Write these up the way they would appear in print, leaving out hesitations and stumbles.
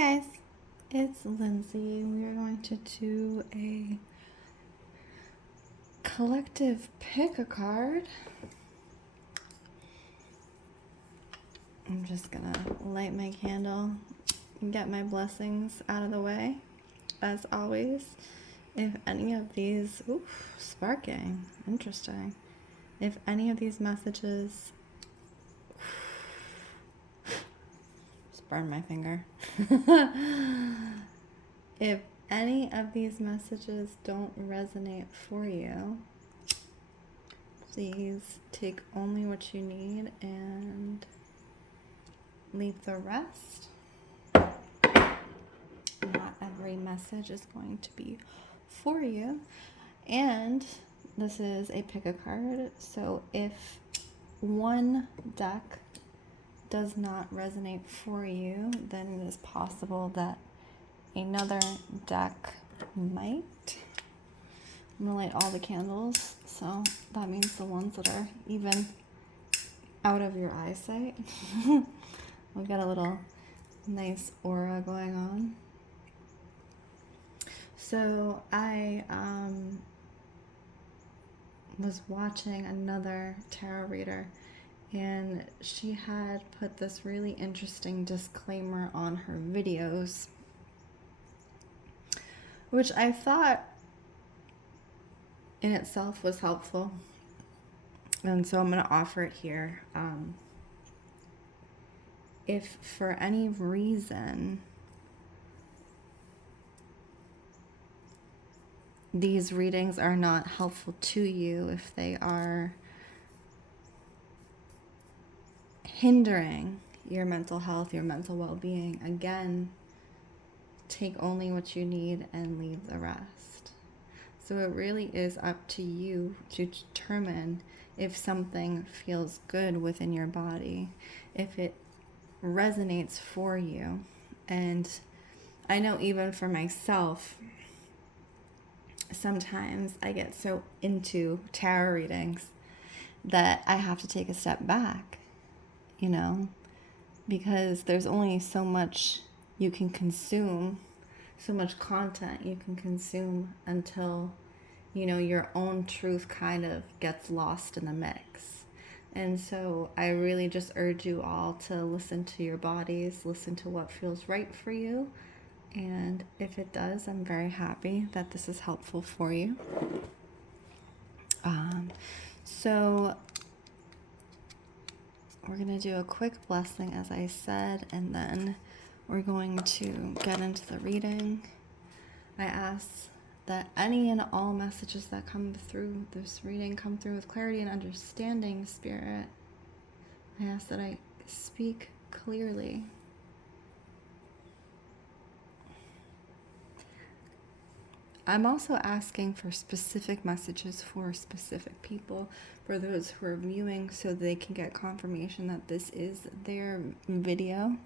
guys, it's Lindsay. We are going to do a collective pick a card. I'm just gonna light my candle and get my blessings out of the way. As always, if any of these, sparking, interesting. If any of these messages, just burned my finger. If any of these messages don't resonate for you, please take only what you need and leave the rest. Not every message is going to be for you. And this is a pick a card. So if one deck does not resonate for you, then it is possible that another deck might. I'm gonna light all the candles, so that means the ones that are even out of your eyesight. We've got a little nice aura going on. So I was watching another tarot reader, and she had put this really interesting disclaimer on her videos, which I thought in itself was helpful. And so I'm going to offer it here. If for any reason these readings are not helpful to you, if they are hindering your mental health, your mental well-being, again, take only what you need and leave the rest. So it really is up to you to determine if something feels good within your body, if it resonates for you. And I know even for myself, sometimes I get so into tarot readings that I have to take a step back, because there's only so much you can consume, so much content you can consume until, your own truth kind of gets lost in the mix. And so I really just urge you all to listen to your bodies, listen to what feels right for you. And if it does, I'm very happy that this is helpful for you. So we're going to do a quick blessing, as I said, and then we're going to get into the reading. I ask that any and all messages that come through this reading come through with clarity and understanding, Spirit. I ask that I speak clearly. I'm also asking for specific messages for specific people, for those who are viewing, so they can get confirmation that this is their video,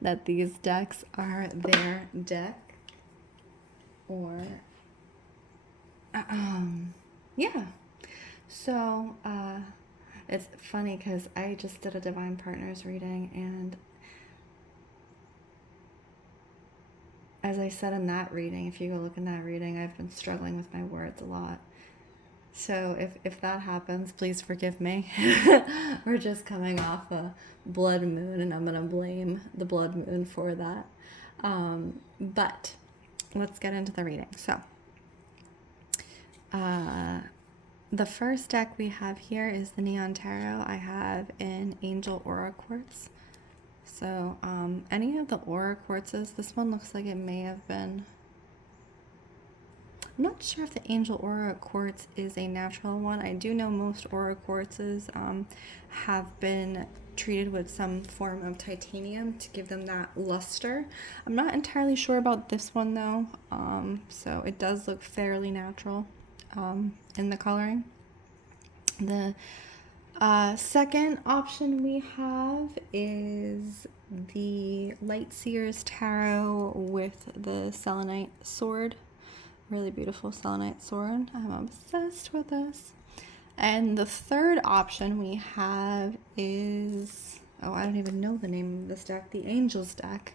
that these decks are their deck. Or, yeah. So, it's funny because I just did a Divine Partners reading, and as I said in that reading, if you go look in that reading, I've been struggling with my words a lot. So if that happens, please forgive me. We're just coming off a blood moon, and I'm going to blame the blood moon for that. But let's get into the reading. So the first deck we have here is the Neon Tarot. I have an Angel Aura Quartz. So any of the Aura Quartzes, this one looks like it may have been, I'm not sure if the Angel Aura Quartz is a natural one. I do know most Aura Quartzes have been treated with some form of titanium to give them that luster. I'm not entirely sure about this one though, so it does look fairly natural in the coloring. The second option we have is the Light Seers Tarot with the selenite sword. Really beautiful selenite sword. I'm obsessed with this. And the third option we have is Oh, I don't even know the name of this deck. The Angels deck.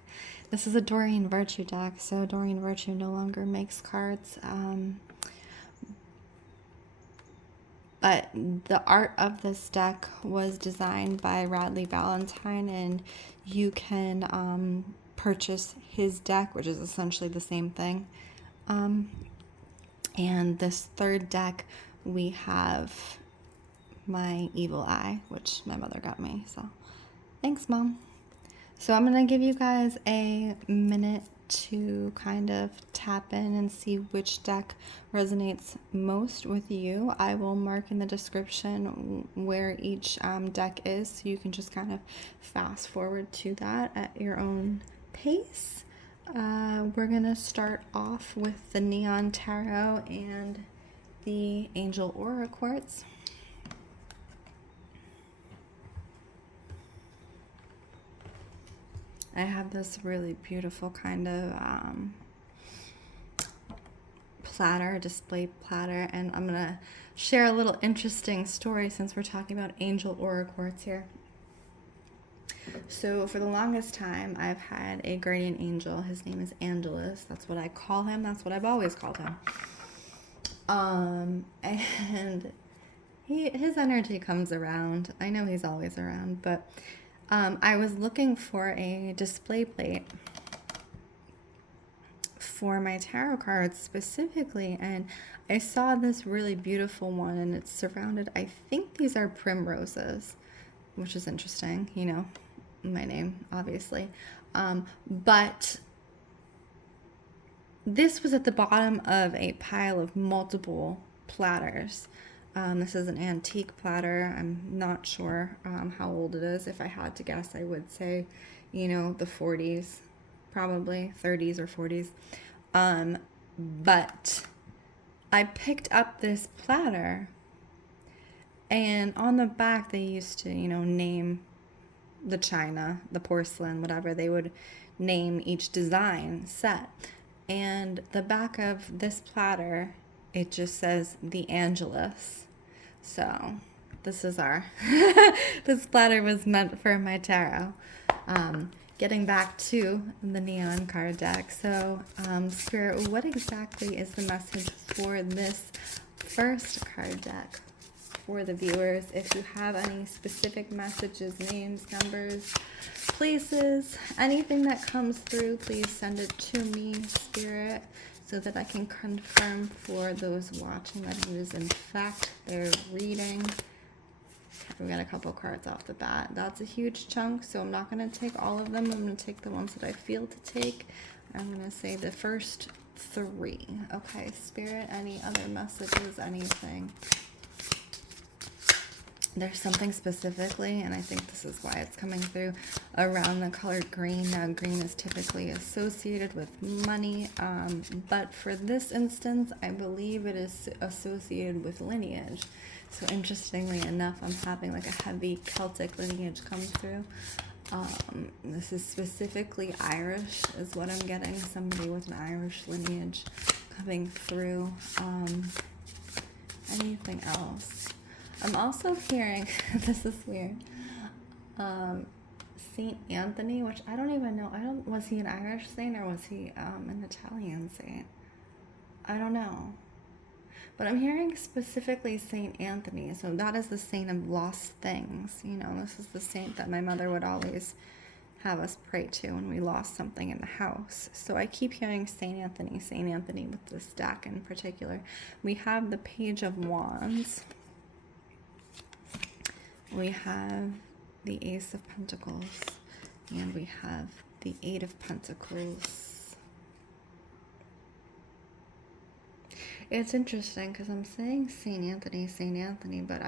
This is a Doreen Virtue deck, so Doreen Virtue no longer makes cards. But the art of this deck was designed by Radley Valentine, and you can purchase his deck, which is essentially the same thing. And this third deck, we have my Evil Eye, which my mother got me. So thanks, Mom. So I'm going to give you guys a minute to kind of tap in and see which deck resonates most with you. I will mark in the description where each deck is, so you can just kind of fast forward to that at your own pace. We're going to start off with the Neon Tarot and the Angel Aura Quartz. I have this really beautiful kind of platter, display platter, and I'm going to share a little interesting story since we're talking about Angel Aura Quartz here. So for the longest time, I've had a guardian angel. His name is Angelus. That's what I call him. That's what I've always called him. And his energy comes around. I know he's always around, but I was looking for a display plate for my tarot cards specifically, and I saw this really beautiful one, and it's surrounded, I think these are primroses, which is interesting, you know, my name, obviously. But this was at the bottom of a pile of multiple platters. This is an antique platter. I'm not sure how old it is. If I had to guess, I would say, you know, the 40s, probably 30s or 40s. But I picked up this platter, and on the back they used to, you know, name the china, the porcelain, whatever. They would name each design set. And the back of this platter, it just says the Angelus. So this is our, this platter was meant for my tarot. Getting back to the neon card deck. So Spirit, what exactly is the message for this first card deck for the viewers? If you have any specific messages, names, numbers, places, anything that comes through, please send it to me, Spirit, so that I can confirm for those watching that it is in fact their reading. We got a couple cards off the bat. That's a huge chunk, so I'm not going to take all of them. I'm going to take the ones that I feel to take. I'm going to say the first 3. Okay, Spirit, any other messages, anything? There's something specifically, and I think this is why it's coming through, around the color green. Now, green is typically associated with money, but for this instance, I believe it is associated with lineage. So interestingly enough, I'm having like a heavy Celtic lineage come through. This is specifically Irish is what I'm getting. Somebody with an Irish lineage coming through. Anything else? I'm also hearing, this is weird, Saint Anthony, which I don't even know. Was he an Irish saint or was he an Italian saint? I don't know. But I'm hearing specifically Saint Anthony. So that is the saint of lost things. You know, this is the saint that my mother would always have us pray to when we lost something in the house. So I keep hearing Saint Anthony with this deck in particular. We have the Page of Wands. We have the Ace of Pentacles, and we have the Eight of Pentacles. It's interesting because I'm saying Saint Anthony, but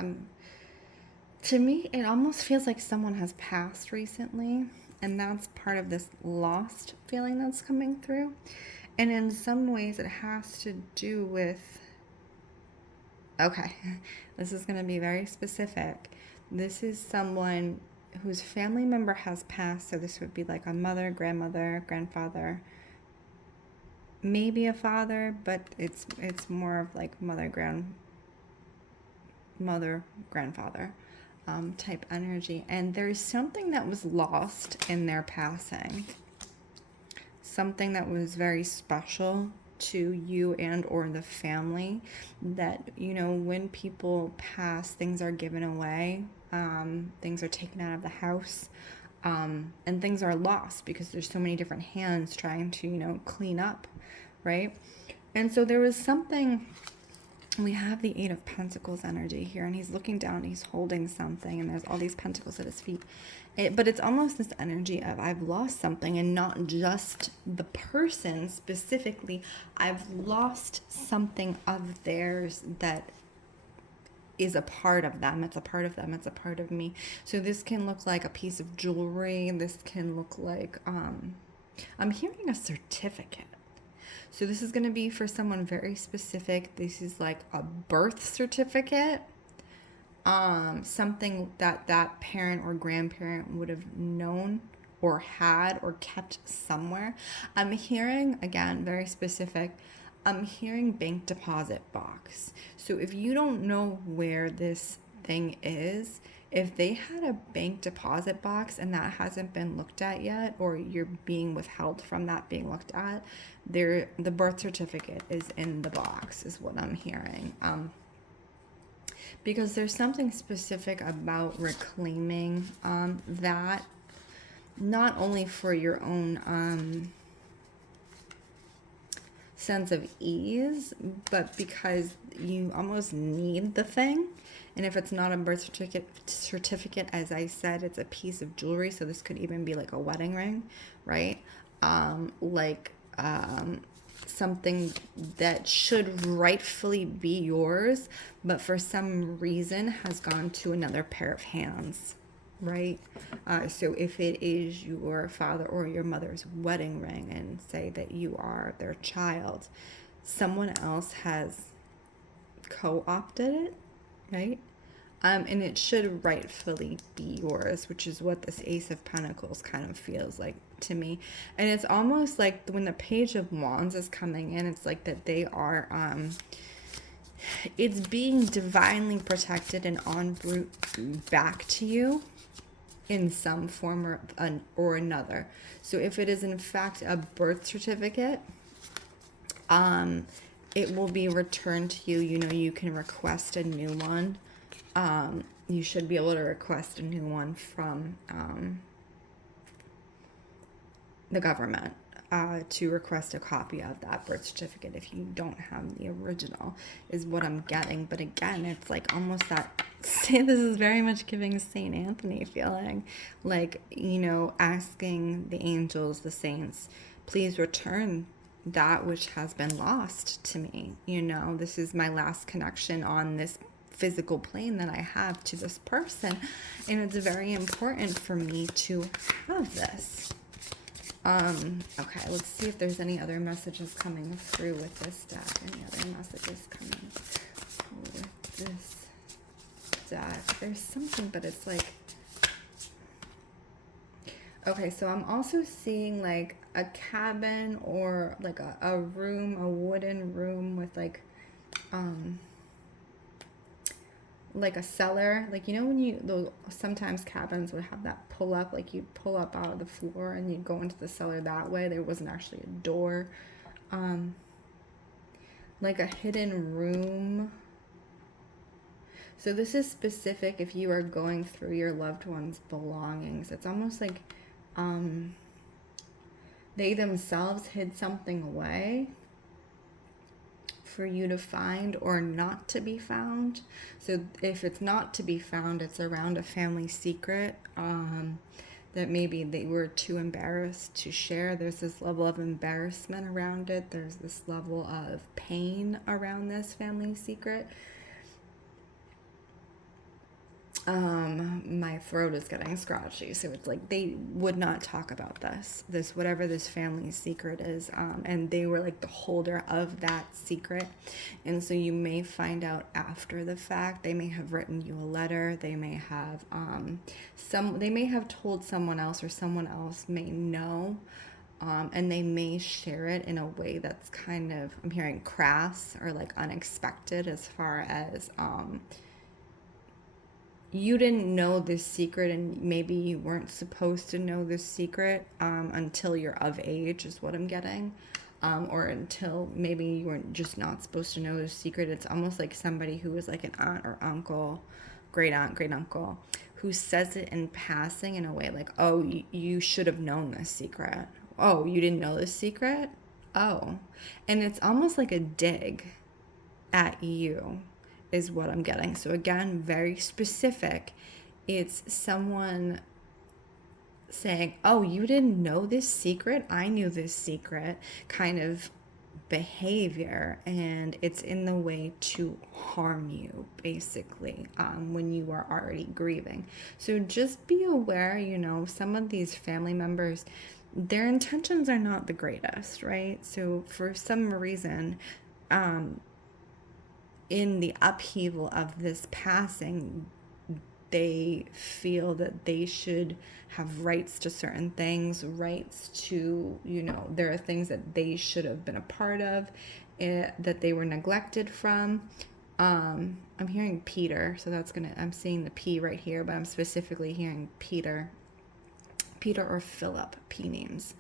to me, it almost feels like someone has passed recently, and that's part of this lost feeling that's coming through. And in some ways, it has to do with, okay, this is going to be very specific. This is someone whose family member has passed, so this would be like a mother, grandmother, grandfather, maybe a father, but it's more of like mother, grandfather. type energy. And there's something that was lost in their passing. Something that was very special to you and or the family, that, you know, when people pass, things are given away, things are taken out of the house, and things are lost because there's so many different hands trying to, you know, clean up, right? And so there was something. We have the Eight of Pentacles energy here, and he's looking down, he's holding something, and there's all these pentacles at his feet. But it's almost this energy of, I've lost something, and not just the person specifically. I've lost something of theirs that is a part of them. It's a part of them. It's a part of me. So this can look like a piece of jewelry. This can look like, I'm hearing a certificate. So this is going to be for someone very specific. This is like a birth certificate. Something that that parent or grandparent would have known or had or kept somewhere. I'm hearing, again, very specific, I'm hearing bank deposit box. So if you don't know where this thing is, if they had a bank deposit box and that hasn't been looked at yet, or you're being withheld from that being looked at, the birth certificate is in the box, is what I'm hearing. Because there's something specific about reclaiming that, not only for your own sense of ease, but because you almost need the thing. And if it's not a birth certificate, as I said, it's a piece of jewelry. So this could even be like a wedding ring, right? Something that should rightfully be yours, but for some reason has gone to another pair of hands, right? So if it is your father or your mother's wedding ring, and say that you are their child, someone else has co-opted it, right? And it should rightfully be yours, which is what this Ace of Pentacles kind of feels like to me. And it's almost like when the Page of Wands is coming in, it's like that they are, it's being divinely protected and en route back to you in some form or another. So if it is in fact a birth certificate, it will be returned to you. You know, you can request a new one. You should be able to request a new one from the government to request a copy of that birth certificate if you don't have the original, is what I'm getting. But again, it's like almost that, this is very much giving Saint Anthony feeling, like, you know, asking the angels, the saints, please return that which has been lost to me. You know, this is my last connection on this physical plane that I have to this person, and it's very important for me to have this. Okay, let's see if there's any other messages coming through with this deck. Any other messages coming with this deck? There's something, but it's like, okay, so I'm also seeing like a cabin or like a room, a wooden room with like a cellar. Like, you know, when those sometimes cabins would have that pull up, like you pull up out of the floor and you go into the cellar that way. There wasn't actually a door. Like a hidden room. So this is specific if you are going through your loved one's belongings. It's almost like they themselves hid something away for you to find or not to be found. So if it's not to be found, it's around a family secret that maybe they were too embarrassed to share. There's this level of embarrassment around it. There's this level of pain around this family secret. My throat is getting scratchy, so it's like they would not talk about this whatever this family secret is, and they were like the holder of that secret. And so you may find out after the fact. They may have written you a letter. They may have they may have told someone else, or someone else may know, and they may share it in a way that's kind of, I'm hearing crass or like unexpected, as far as you didn't know this secret, and maybe you weren't supposed to know this secret until you're of age, is what I'm getting. Or until maybe you weren't just not supposed to know this secret. It's almost like somebody who was like an aunt or uncle, great aunt, great uncle, who says it in passing in a way like, oh, you should have known this secret. Oh, you didn't know this secret? Oh. And it's almost like a dig at you, is what I'm getting. So again, very specific. It's someone saying, oh, you didn't know this secret? I knew this secret, kind of behavior. And it's in the way to harm you, basically, when you are already grieving. So just be aware, some of these family members, their intentions are not the greatest, right? So for some reason, in the upheaval of this passing, they feel that they should have rights to certain things, rights to, there are things that they should have been a part of, that they were neglected from. I'm hearing Peter, so I'm seeing the P right here, but I'm specifically hearing Peter or Philip, P names.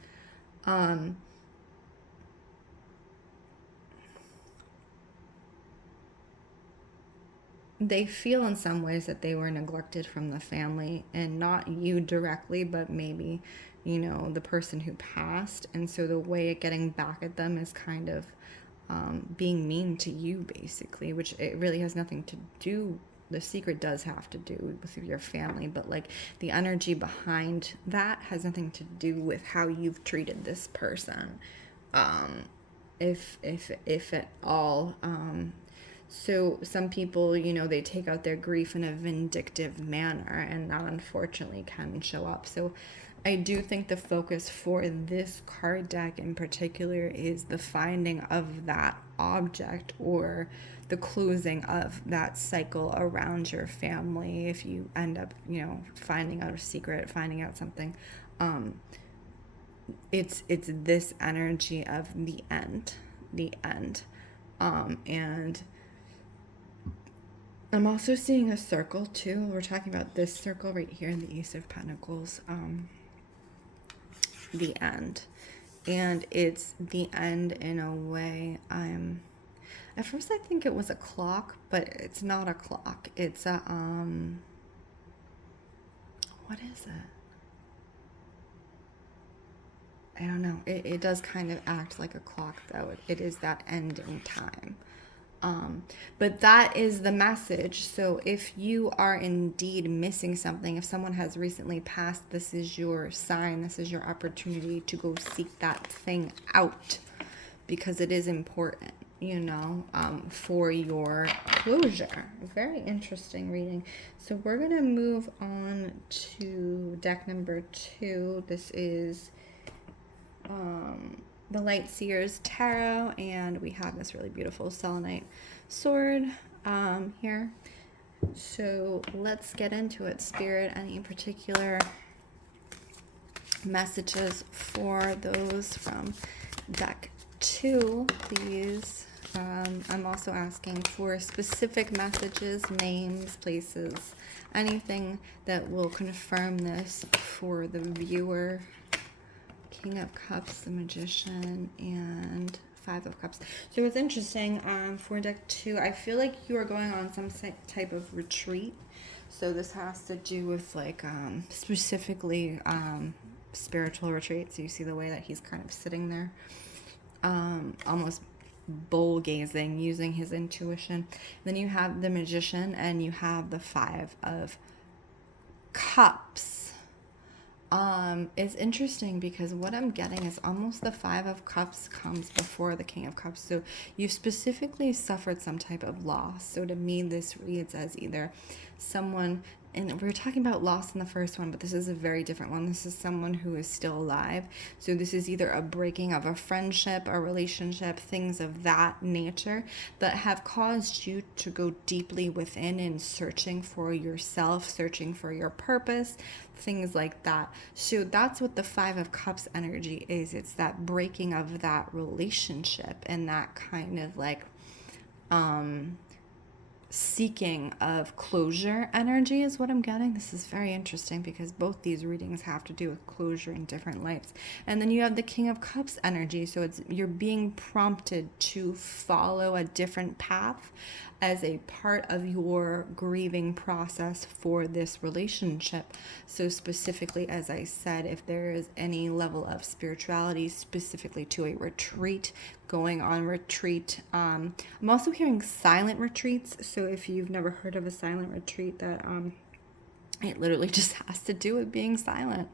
They feel in some ways that they were neglected from the family, and not you directly, but maybe, the person who passed. And so the way of getting back at them is kind of being mean to you, basically, which it really has nothing to do. The secret does have to do with your family, but like the energy behind that has nothing to do with how you've treated this person, if at all. So some people, they take out their grief in a vindictive manner, and that unfortunately can show up. So I do think the focus for this card deck in particular is the finding of that object, or the closing of that cycle around your family. If you end up, finding out a secret, finding out something, it's this energy of the end, and I'm also seeing a circle too. We're talking about this circle right here in the Ace of Pentacles, the end. And it's the end in a way. At first I think it was a clock, but it's not a clock. It's a, what is it? I don't know. It does kind of act like a clock, though. It is that end in time. But that is the message. So if you are indeed missing something, if someone has recently passed, this is your sign. This is your opportunity to go seek that thing out, because it is important, for your closure. Very interesting reading. So we're going to move on to deck number 2. This is the Light Seers Tarot, and we have this really beautiful selenite sword here. So let's get into it. Spirit, any particular messages for those from deck 2, please? I'm also asking for specific messages, names, places, anything that will confirm this for the viewer. King of Cups, the Magician, and Five of Cups. So it's interesting, for deck 2, I feel like you are going on some type of retreat. So this has to do with like specifically spiritual retreat. So you see the way that he's kind of sitting there, almost bowl gazing, using his intuition. Then you have the Magician, and you have the Five of Cups. It's interesting because what I'm getting is almost the Five of Cups comes before the King of Cups. So you specifically suffered some type of loss. So to me, this reads as either someone, and we were talking about loss in the first one, but this is a very different one. This is someone who is still alive. So this is either a breaking of a friendship, a relationship, things of that nature that have caused you to go deeply within and searching for yourself, searching for your purpose, things like that. So that's what the Five of Cups energy is. It's that breaking of that relationship, and that kind of like seeking of closure energy is what I'm getting. This is very interesting because both these readings have to do with closure in different lights. And then you have the King of Cups energy. So it's you're being prompted to follow a different path as a part of your grieving process for this relationship. So specifically, as I said, if there is any level of spirituality specifically to a retreat, going on retreat. I'm also hearing silent retreats. So if you've never heard of a silent retreat, that it literally just has to do with being silent,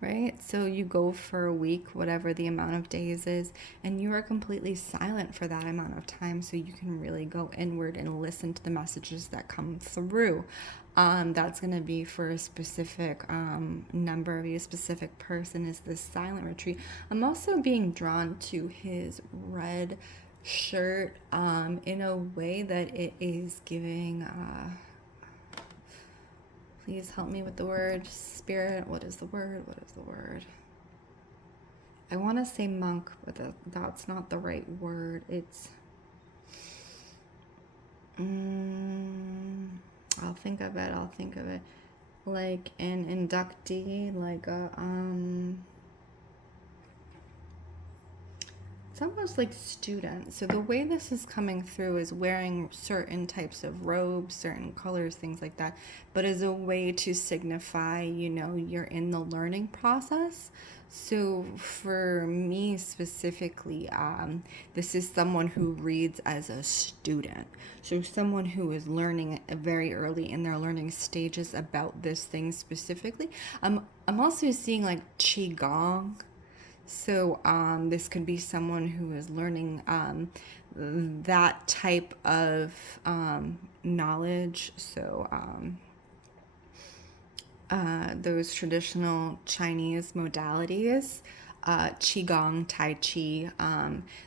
right? So you go for a week, whatever the amount of days is, and you are completely silent for that amount of time so you can really go inward and listen to the messages that come through. That's going to be for a specific number of you, a specific person is this silent retreat. I'm also being drawn to his red shirt in a way that it is giving... please help me with the word. Spirit, what is the word? What is the word? I want to say monk, but that's not the right word. It's... I'll think of it. Like an inductee, like a... It's almost like student. So the way this is coming through is wearing certain types of robes, certain colors, things like that, but as a way to signify, you know, you're in the learning process. So for me specifically, this is someone who reads as a student. So someone who is learning very early in their learning stages about this thing specifically. I'm also seeing like Qigong. So this could be someone who is learning that type of knowledge. So those traditional Chinese modalities, Qigong, Tai Chi,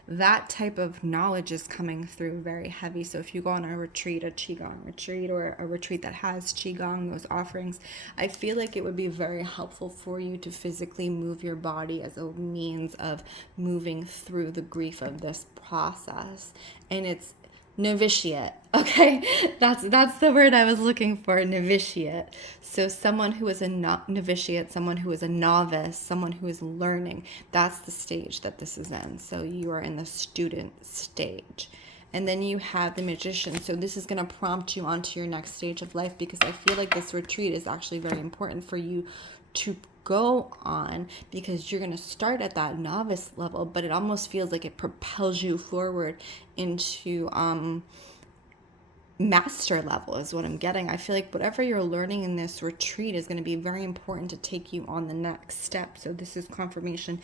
that type of knowledge is coming through very heavy. So if you go on a retreat, a Qigong retreat, or a retreat that has Qigong, those offerings, I feel like it would be very helpful for you to physically move your body as a means of moving through the grief of this process. And it's novitiate. Okay, that's the word I was looking for, novitiate. So someone who is a novitiate, someone who is a novice, someone who is learning, that's the stage that this is in. So you are in the student stage. And then you have the magician. So this is going to prompt you onto your next stage of life, because I feel like this retreat is actually very important for you to go on, because you're going to start at that novice level, but it almost feels like it propels you forward into master level is what I'm getting. I feel like whatever you're learning in this retreat is going to be very important to take you on the next step. So this is confirmation.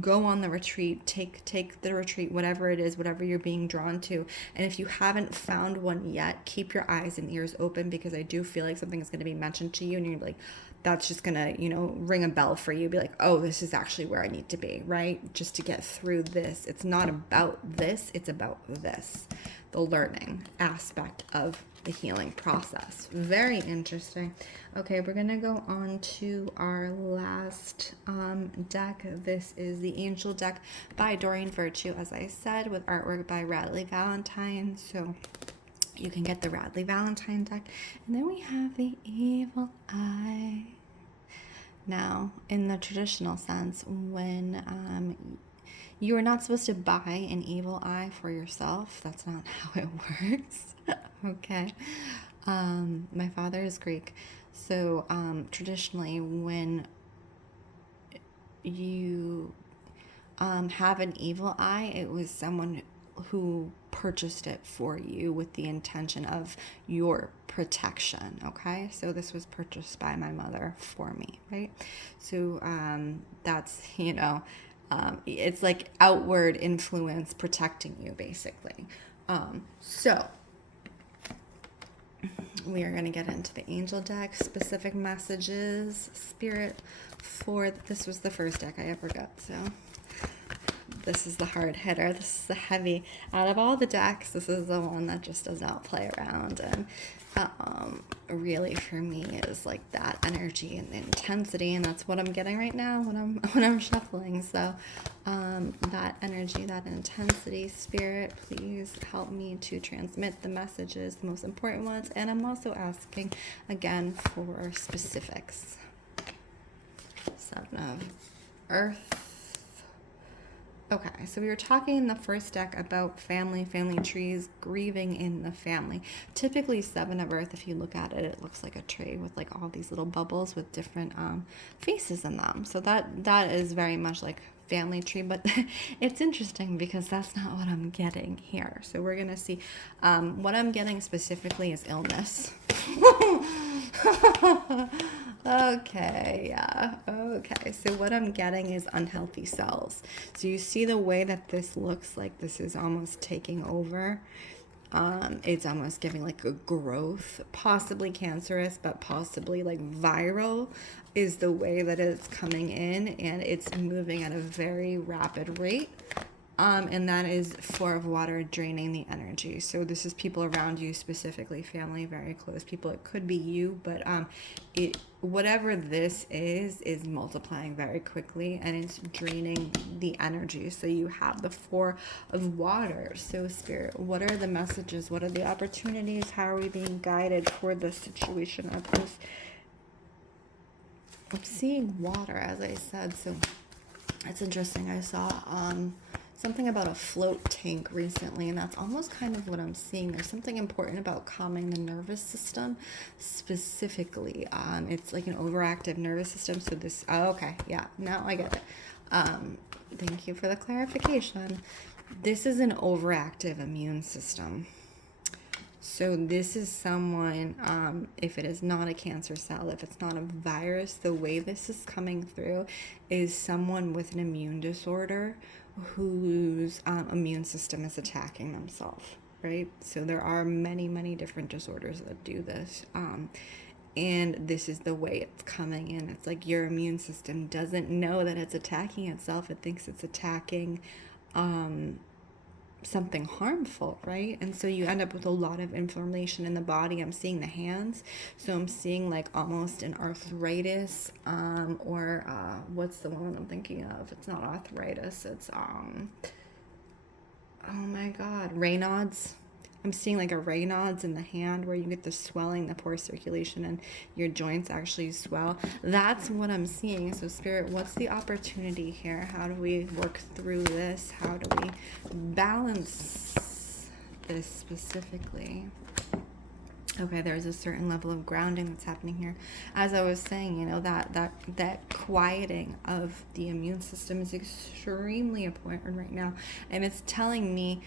Go on the retreat, take the retreat, whatever it is, whatever you're being drawn to. And if you haven't found one yet, keep your eyes and ears open, because I do feel like something is going to be mentioned to you and you're like, that's just going to, you know, ring a bell for you. Be like, oh, this is actually where I need to be, right? Just to get through this. It's not about this. It's about this. The learning aspect of the healing process. Very interesting. Okay, we're going to go on to our last deck. This is the Angel deck by Doreen Virtue, as I said, with artwork by Radley Valentine. So you can get the Radley Valentine deck. And then we have the Evil Eye. Now, in the traditional sense, when you are not supposed to buy an evil eye for yourself. That's not how it works. Okay. My father is Greek. So traditionally, when you have an evil eye, it was someone who purchased it for you with the intention of your protection. Okay, so this was purchased by my mother for me, right? So that's, you know, it's like outward influence protecting you, basically. So we are going to get into the Angel deck, specific messages, Spirit, for this was the first deck I ever got, so This is the hard hitter. This is the heavy. Out of all the decks, this is the one that just does not play around. And really, for me, is like that energy and the intensity, and that's what I'm getting right now when I'm shuffling. So, that energy, that intensity, Spirit, please help me to transmit the messages, the most important ones. And I'm also asking again for specifics. Seven of Earth. Okay, so we were talking in the first deck about family trees, grieving in the family. Typically, Seven of Earth, if you look at it, it looks like a tree with like all these little bubbles with different faces in them. So that is very much like family tree, but it's interesting because that's not what I'm getting here. So we're gonna see. What I'm getting specifically is illness. Okay, yeah, okay. So what I'm getting is unhealthy cells. So you see the way that this looks like this is almost taking over. It's almost giving like a growth, possibly cancerous, but possibly like viral is the way that it's coming in, and it's moving at a very rapid rate. And that is Four of Water, draining the energy. So this is people around you, specifically family, very close people. It could be you, but whatever this is multiplying very quickly, and it's draining the energy. So you have the Four of Water. So Spirit, what are the messages? What are the opportunities? How are we being guided for this situation of this? I'm seeing water, as I said, so it's interesting. I saw something about a float tank recently, and that's almost kind of what I'm seeing. There's something important about calming the nervous system specifically. It's like an overactive nervous system. So this, oh, okay, yeah, now I get it. Thank you for the clarification. This is an overactive immune system. So this is someone, if it is not a cancer cell, if it's not a virus, the way this is coming through is someone with an immune disorder whose immune system is attacking themselves, right? So there are many different disorders that do this. And this is the way it's coming in. It's like your immune system doesn't know that it's attacking itself. It thinks it's attacking something harmful, right? And so you end up with a lot of inflammation in the body. I'm seeing the hands, so I'm seeing like almost an arthritis, or what's the one I'm thinking of? It's not arthritis, it's oh my god, Raynaud's. I'm seeing like a Raynaud's in the hand, where you get the swelling, the poor circulation, and your joints actually swell. That's what I'm seeing. So Spirit, what's the opportunity here? How do we work through this? How do we balance this specifically? Okay, there's a certain level of grounding that's happening here. As I was saying, you know, that quieting of the immune system is extremely important right now, and it's telling me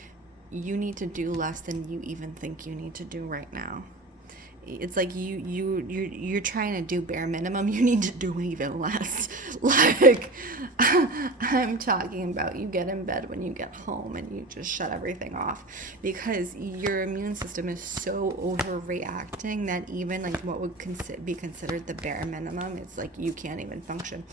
you need to do less than you even think you need to do right now. It's like you're trying to do bare minimum. You need to do even less. Like, I'm talking about you get in bed when you get home and you just shut everything off, because your immune system is so overreacting that even like what would be considered the bare minimum, it's like you can't even function.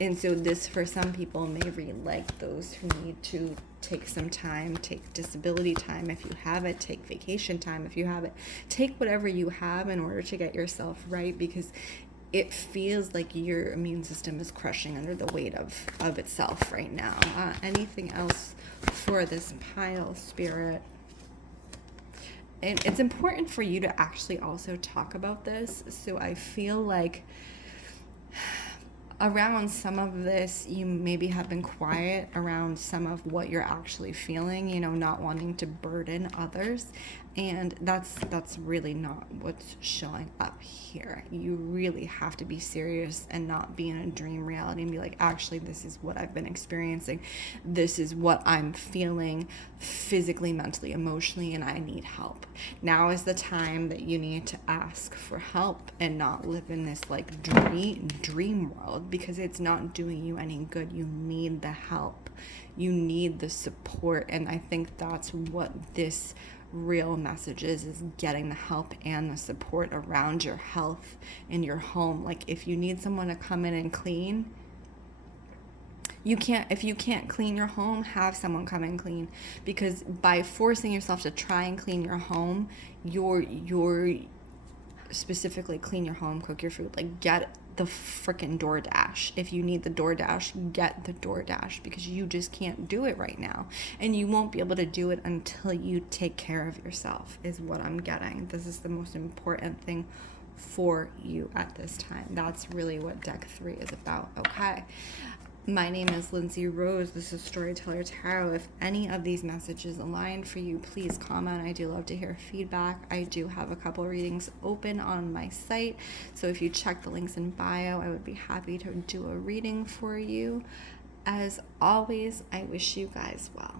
And so this, for some people, may read like those who need to take some time, take disability time if you have it, take vacation time if you have it, take whatever you have in order to get yourself right, because it feels like your immune system is crushing under the weight of itself right now. Anything else for this pile, Spirit? And it's important for you to actually also talk about this. So I feel like around some of this, you maybe have been quiet around some of what you're actually feeling, you know, not wanting to burden others. And that's really not what's showing up here. You really have to be serious and not be in a dream reality and be like, actually, this is what I've been experiencing. This is what I'm feeling physically, mentally, emotionally, and I need help. Now is the time that you need to ask for help and not live in this like dream world, because it's not doing you any good. You need the help. You need the support. And I think that's what this real message is getting the help and the support around your health in your home. Like, if you need someone to come in and clean, if you can't clean your home, have someone come and clean, because by forcing yourself to try and clean your home, you're specifically clean your home, cook your food, like get the freaking DoorDash. If you need the DoorDash, get the DoorDash, because you just can't do it right now, and you won't be able to do it until you take care of yourself, is what I'm getting. This is the most important thing for you at this time. That's really what deck 3 is about. Okay, my name is Lindsey Rose. This is Storyteller Tarot. If any of these messages align for you, please comment. I do love to hear feedback. I do have a couple readings open on my site, so if you check the links in bio, I would be happy to do a reading for you. As always, I wish you guys well.